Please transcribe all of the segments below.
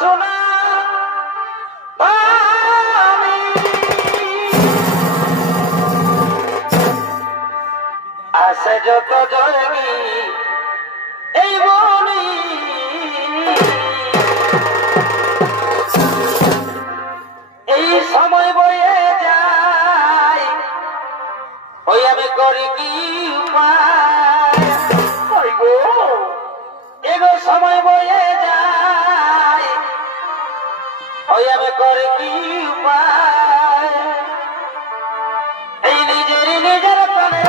সোনা পানি আসে যত জলবি এই বনি এই সময় বয়ে যায় ওই আমি করি কি উপায় গো এগো সময় বয়ে যায় ওই আমি করি কি উপায় এই নিজের প্রাণের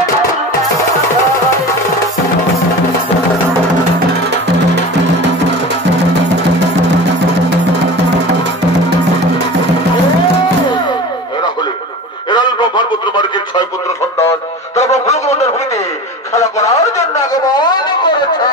পুত্র মার্গের 6 পুত্র সন্তান তারপর ভগবানের হইতে খেলা করার জন্য আগমন করেছে।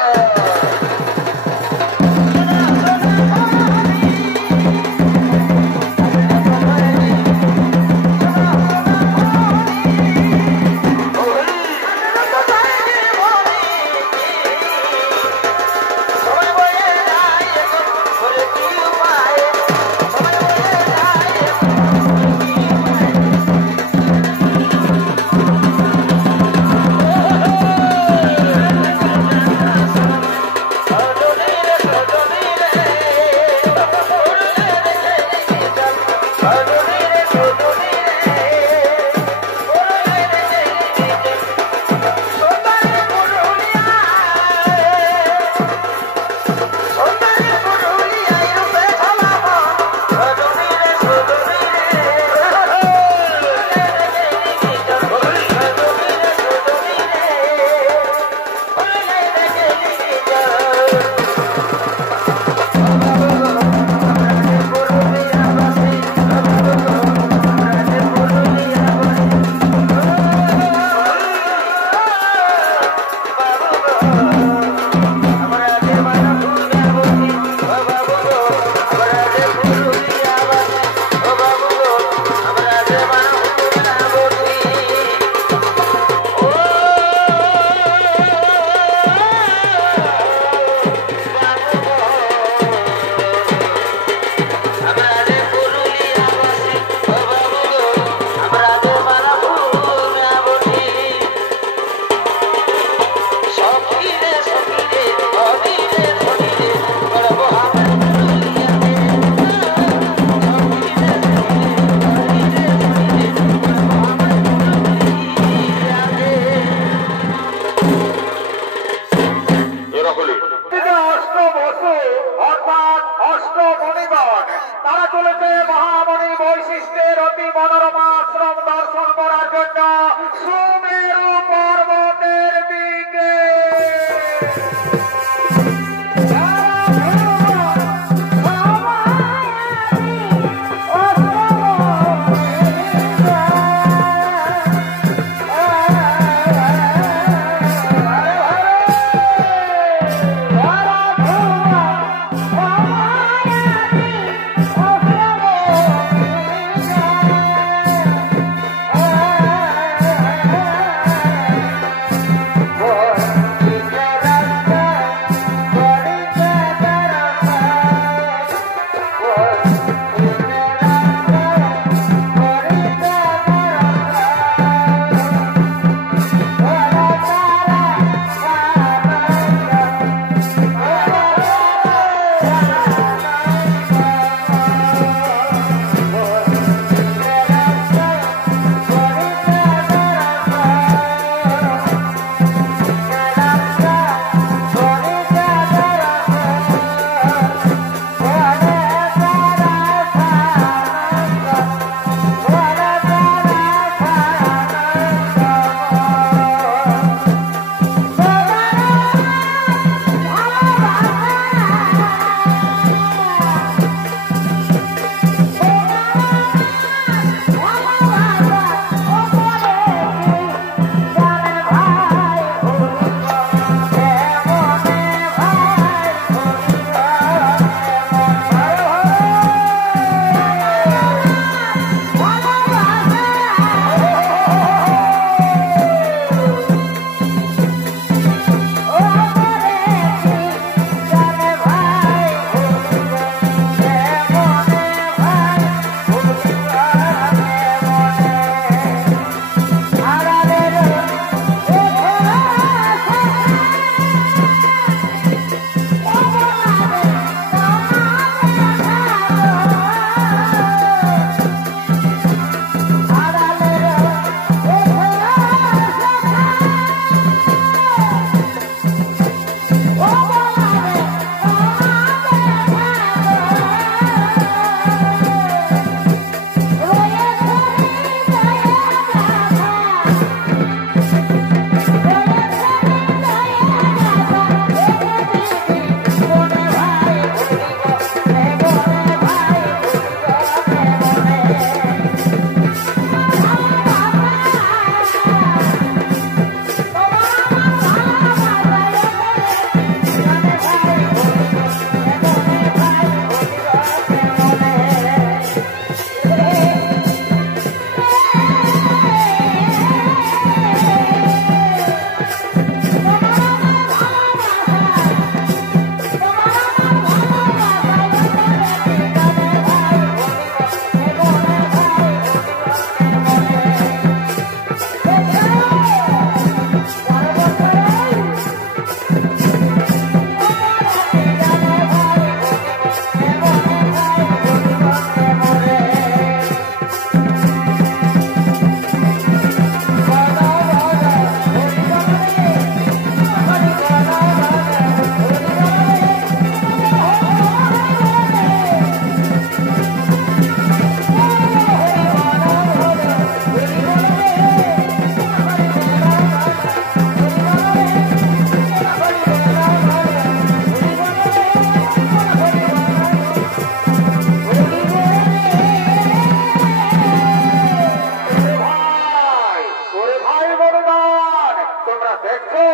দেখছো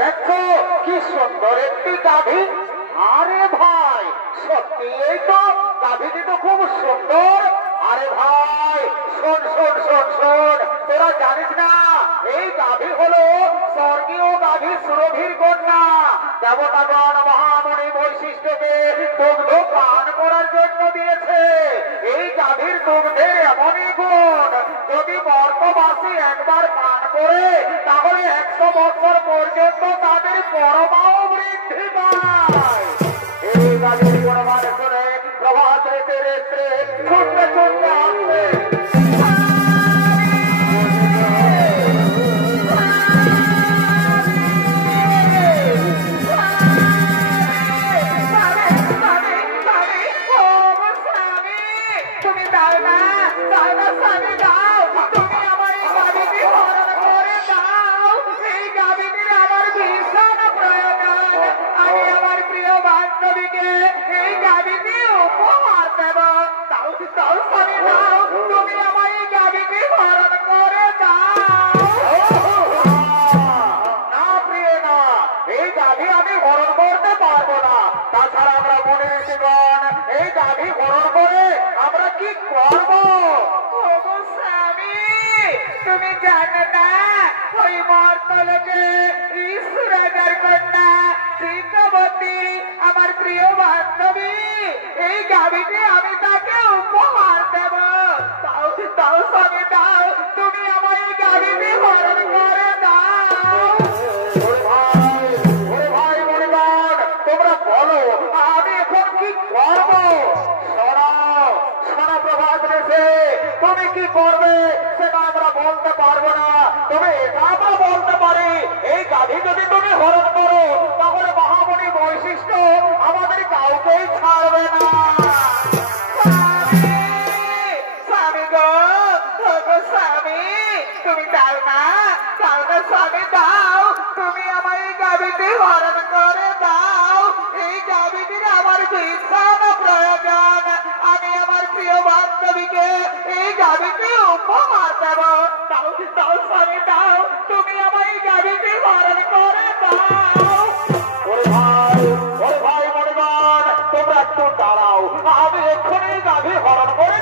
দেখছো কি সুন্দর একটি গাভী। আরে ভাই সত্যি এই তো গাভীটি তো খুব সুন্দর। আরে ভাই শোন শোন শোন শোন, তোরা জানিস না এই গাভী হলো স্বর্গীয় গাভী সুরভির কন্যা। দেবতাগণ মহামণি বৈশিষ্ট্যকে দুগ্ধ পান করার জন্য দিয়েছে। এই গাভীর দুগ্ধের এমনই গুণ, যদি বর্তবাসী একবার পান করে তাহলে 100 বছর পর্যন্ত তাদের পরমাও বৃদ্ধি পায়। এই গাভীর গুণগান শুনে প্রভাত রেতে রেতে ছুটতে ছুটতে আসবে। তুমি জানো না ওই মর্তলোকে ঈশ্বরাজার কন্যা শিক্ষাবতী আমার প্রিয় বান্ধবী, এই গাভীটি আমি তাকে উপহার দেব। তাও তাও স্বামী দাও, তুমি আমার এই গাভীটি হরণ করে দাও। ভাই মনিগণ তোমরা বলো আমি এখন কি করবো? শোনো প্রভাত রেখে তুমি কি করবে সেটা আমরা বলতে পারবো না, তবে এটা আমরা বলতে পারি এই গাভী যদি তুমি হরণ করো তাহলে মহামণি বৈশিষ্ট্য আমাদের কাউকেই ছাড়বে না। স্বামী গো স্বামী তুমি দাও না, দাও না স্বামী দাও, তুমি আমার এই গাভীটি হরণ করে দাও। এই গাভীটির আমার ভীষণ প্রয়োজন, আমি আমার প্রিয় বান্ধবীকে এই গাভীটি উপহার দেব। দাও দাও স্বামী দাও, তুমি আমার এই গাভীটি হরণ করে দাও। ওরে ভাই মনিগণ তোমরা একটু দাঁড়াও, আমি এক্ষুনি গাভী হরণ করে